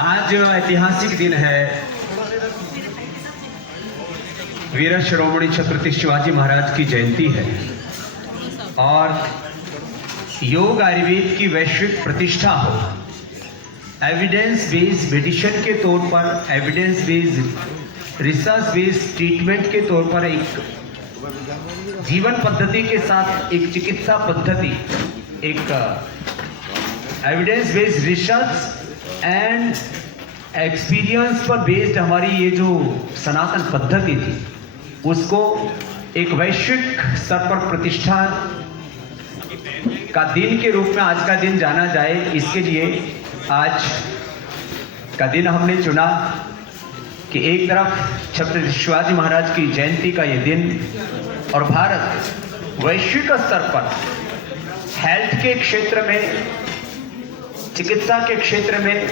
आज ऐतिहासिक दिन है। वीर शिरोमणि छत्रपति शिवाजी महाराज की जयंती है और योग आयुर्वेद की वैश्विक प्रतिष्ठा हो, एविडेंस बेस्ड मेडिसिन के तौर पर, evidence based research based treatment के तौर पर एक जीवन पद्धति के साथ एक चिकित्सा पद्धति, एक evidence based research and experience पर बेस्ड हमारी ये जो सनातन पद्धति थी उसको एक वैश्विक स्तर पर प्रतिष्ठा का दिन के रूप में आज का दिन जाना जाए, इसके लिए आज का दिन हमने चुना कि एक तरफ छत्रपति शिवाजी महाराज की जयंती का ये दिन और भारत वैश्विक स्तर पर हेल्थ के क्षेत्र में, चिकित्सा के क्षेत्र में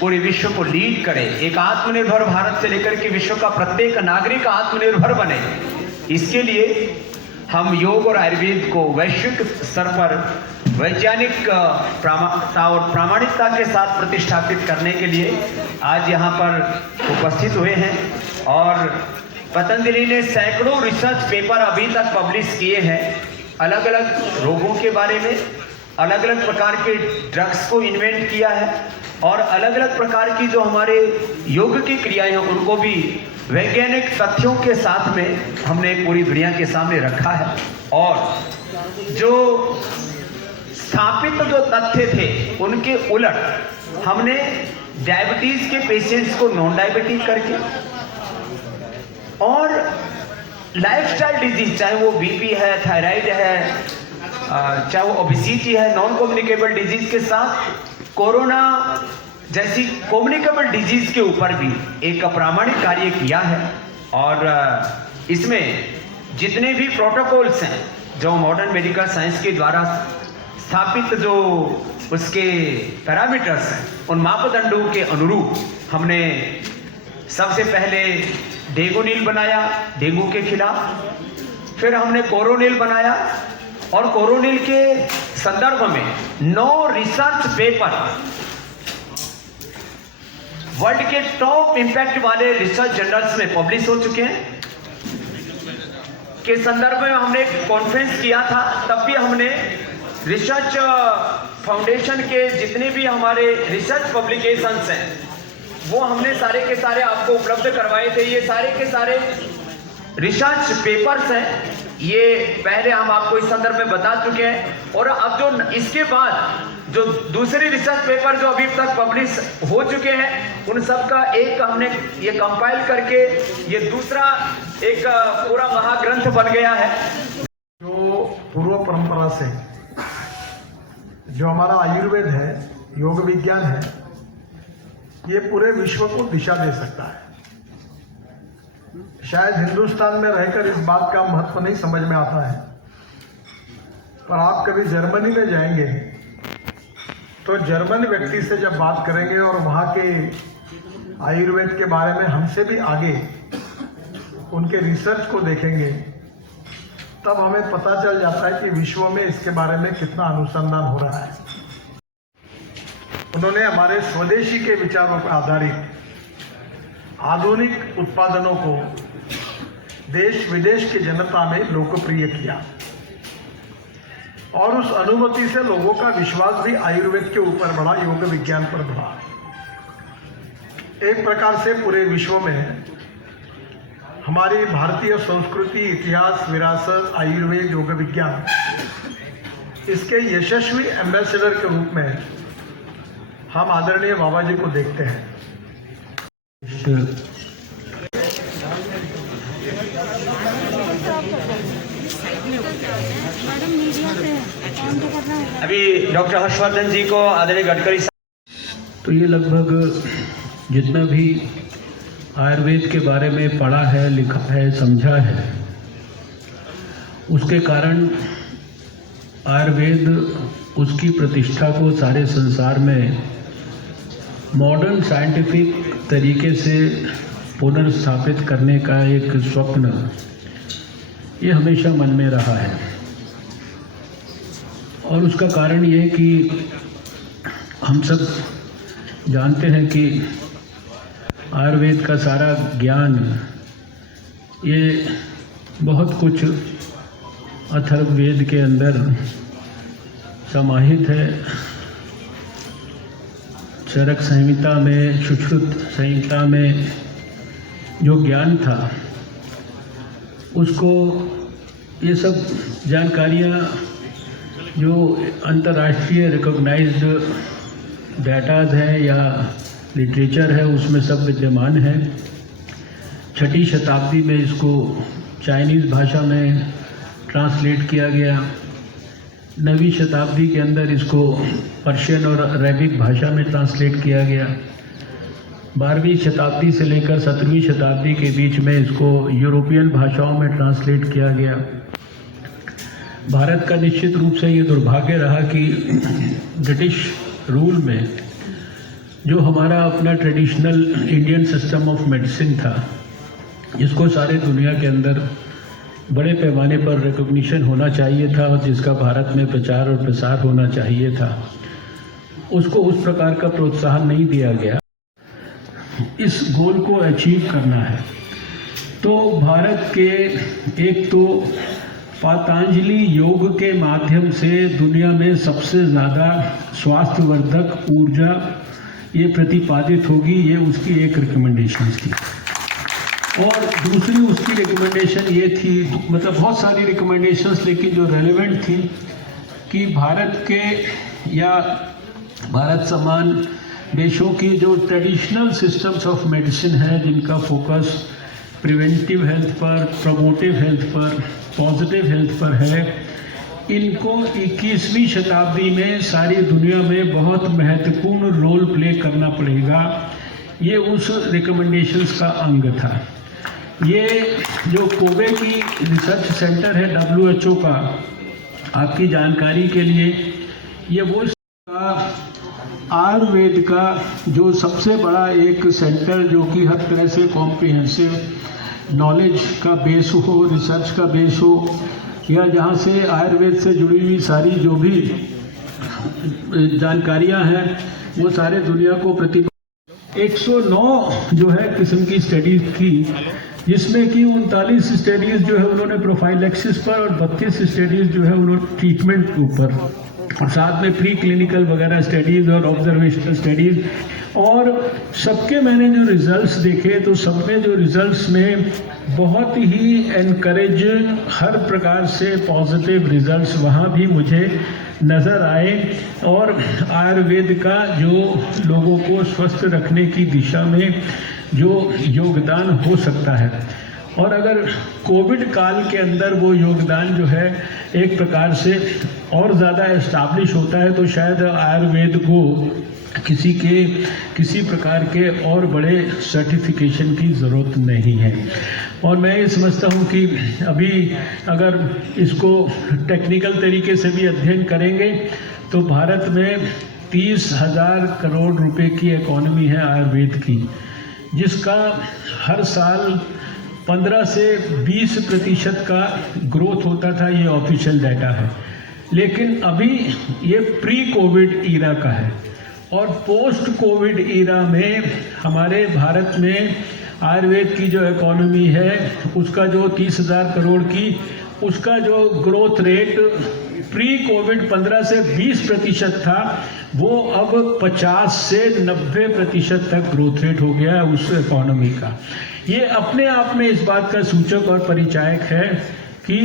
पूरे विश्व को लीड करे, एक आत्मनिर्भर भारत से लेकर के विश्व का प्रत्येक नागरिक आत्मनिर्भर बने। इसके लिए हम योग और आयुर्वेद को वैश्विक स्तर पर वैज्ञानिक और प्रामाणिकता के साथ प्रतिष्ठापित करने के लिए आज यहाँ पर उपस्थित हुए हैं। और पतंजलि ने सैकड़ों रिसर्च पेपर अभी तक पब्लिश किए हैं, अलग अलग रोगों के बारे में, अलग अलग प्रकार के ड्रग्स को इन्वेंट किया है और अलग अलग प्रकार की जो हमारे योग की क्रियाएं हैं उनको भी वैज्ञानिक तथ्यों के साथ में हमने पूरी दुनिया के सामने रखा है। और जो स्थापित जो तथ्य थे उनके उलट हमने डायबिटीज के पेशेंट्स को नॉन डायबिटिक करके और लाइफस्टाइल डिजीज, चाहे वो बीपी है, थायराइड है, चाहे वो ओबेसिटी है, नॉन कम्युनिकेबल डिजीज के साथ कोरोना जैसी कम्युनिकेबल डिजीज के ऊपर भी एक अप्रामाणिक कार्य किया है। और इसमें जितने भी प्रोटोकॉल्स हैं जो मॉडर्न मेडिकल साइंस के द्वारा स्थापित, जो उसके पैरामीटर्स हैं, उन मापदंडों के अनुरूप हमने सबसे पहले डेंगूनिल बनाया डेंगू के खिलाफ, फिर हमने कोरोनिल बनाया और कोरोनिल के संदर्भ में 9 रिसर्च पेपर वर्ल्ड के टॉप इंपैक्ट वाले रिसर्च जर्नल्स में पब्लिश हो चुके हैं। के संदर्भ में हमने एक कॉन्फ्रेंस किया था, तब भी हमने रिसर्च फाउंडेशन के जितने भी हमारे रिसर्च पब्लिकेशंस हैं वो हमने सारे के सारे आपको उपलब्ध करवाए थे। ये सारे के सारे रिसर्च पेपर्स हैं, ये पहले हम आपको इस संदर्भ में बता चुके हैं। और अब जो इसके बाद जो दूसरे रिसर्च पेपर जो अभी तक पब्लिश हो चुके हैं उन सब का एक हमने ये कंपाइल करके ये दूसरा एक पूरा महाग्रंथ बन गया है। जो पूर्व परंपरा से जो हमारा आयुर्वेद है, योग विज्ञान है, ये पूरे विश्व को दिशा दे सकता है। शायद हिंदुस्तान में रहकर इस बात का महत्व नहीं समझ में आता है, पर आप कभी जर्मनी में जाएंगे तो जर्मन व्यक्ति से जब बात करेंगे और वहाँ के आयुर्वेद के बारे में हमसे भी आगे उनके रिसर्च को देखेंगे, तब हमें पता चल जाता है कि विश्व में इसके बारे में कितना अनुसंधान हो रहा है। उन्होंने हमारे स्वदेशी के विचारों पर आधारित आधुनिक उत्पादनों को देश विदेश की जनता में लोकप्रिय किया और उस अनुभूति से लोगों का विश्वास भी आयुर्वेद के ऊपर बढ़ा, योग विज्ञान पर बढ़ा। एक प्रकार से पूरे विश्व में हमारी भारतीय संस्कृति, इतिहास, विरासत, आयुर्वेद, योग विज्ञान, इसके यशस्वी एम्बेसडर के रूप में हम आदरणीय बाबा जी को देखते हैं। अभी डॉक्टर हर्षवर्धन जी को आदरणीय गडकरी। तो ये लगभग जितना भी आयुर्वेद के बारे में पढ़ा है, लिखा है, समझा है, उसके कारण आयुर्वेद उसकी प्रतिष्ठा को सारे संसार में मॉडर्न साइंटिफिक तरीके से पुनर्स्थापित करने का एक स्वप्न ये हमेशा मन में रहा है। और उसका कारण ये है कि हम सब जानते हैं कि आयुर्वेद का सारा ज्ञान ये बहुत कुछ अथर्ववेद के अंदर समाहित है। चरक संहिता में, सुश्रुत संहिता में जो ज्ञान था उसको, ये सब जानकारियाँ जो अंतर्राष्ट्रीय रिकॉग्नाइज्ड डेटाज हैं या लिटरेचर है उसमें सब विद्यमान है। 6ठी शताब्दी में इसको चाइनीज़ भाषा में ट्रांसलेट किया गया। 9वीं शताब्दी के अंदर इसको पर्शियन और अरेबिक भाषा में ट्रांसलेट किया गया। 12वीं शताब्दी से लेकर 17वीं शताब्दी के बीच में इसको यूरोपियन भाषाओं में ट्रांसलेट किया गया। भारत का निश्चित रूप से ये दुर्भाग्य रहा कि ब्रिटिश रूल में जो हमारा अपना traditional Indian system of medicine था, जिसको सारे दुनिया के अंदर बड़े पैमाने पर रिकॉग्निशन होना चाहिए था और जिसका भारत में प्रचार और प्रसार होना चाहिए था, उसको उस प्रकार का प्रोत्साहन नहीं दिया गया। इस गोल को अचीव करना है तो भारत के एक तो पतंजलि योग के माध्यम से दुनिया में सबसे ज़्यादा स्वास्थ्यवर्धक ऊर्जा ये प्रतिपादित होगी, ये उसकी एक रिकमेंडेशन थी। और दूसरी उसकी रिकमेंडेशन ये थी, मतलब बहुत सारी रिकमेंडेशंस लेकिन जो रेलेवेंट थी, कि भारत के या भारत समान देशों की जो ट्रेडिशनल सिस्टम्स ऑफ मेडिसिन है, जिनका फोकस प्रिवेंटिव हेल्थ पर, प्रमोटिव हेल्थ पर, पॉजिटिव हेल्थ पर है, इनको 21वीं शताब्दी में सारी दुनिया में बहुत महत्वपूर्ण रोल प्ले करना पड़ेगा। ये उस रिकमेंडेशंस का अंग था। ये जो कोबे की रिसर्च सेंटर है WHO का, आपकी जानकारी के लिए, ये वो आयुर्वेद का जो सबसे बड़ा एक सेंटर जो कि हर तरह से कॉम्प्रिहेंसिव नॉलेज का बेस हो, रिसर्च का बेस हो, या जहाँ से आयुर्वेद से जुड़ी हुई सारी जो भी जानकारियाँ हैं वो सारे दुनिया को 109 जो है किस्म की स्टडीज़ की, जिसमें कि 39 स्टडीज़ जो है उन्होंने प्रोफाइलैक्सिस पर और 32 स्टडीज़ जो है उन्होंने ट्रीटमेंट के ऊपर, और साथ में प्री क्लिनिकल वगैरह स्टडीज़ और ऑब्जर्वेशनल स्टडीज़। और सबके मैंने जो रिजल्ट्स देखे तो सब में जो रिजल्ट्स में बहुत ही एनकरेजिंग, हर प्रकार से पॉजिटिव रिजल्ट्स वहाँ भी मुझे नज़र आए। और आयुर्वेद का जो लोगों को स्वस्थ रखने की दिशा में जो योगदान हो सकता है, और अगर कोविड काल के अंदर वो योगदान जो है एक प्रकार से और ज़्यादा एस्टैब्लिश होता है, तो शायद आयुर्वेद को किसी प्रकार के और बड़े सर्टिफिकेशन की ज़रूरत नहीं है। और मैं ये समझता हूँ कि अभी अगर इसको टेक्निकल तरीके से भी अध्ययन करेंगे तो भारत में 30,000 करोड़ रुपए की इकोनॉमी है आयुर्वेद की, जिसका हर साल 15 से 20% का ग्रोथ होता था। ये ऑफिशियल डाटा है, लेकिन अभी ये प्री कोविड ईरा का है। और पोस्ट कोविड ईरा में हमारे भारत में आयुर्वेद की जो इकोनॉमी है उसका जो 30,000 करोड़ की, उसका जो ग्रोथ रेट प्री कोविड 15 से 20% था, वो अब 50 से 90% तक ग्रोथ रेट हो गया है उस इकोनॉमी का। ये अपने आप में इस बात का सूचक और परिचायक है कि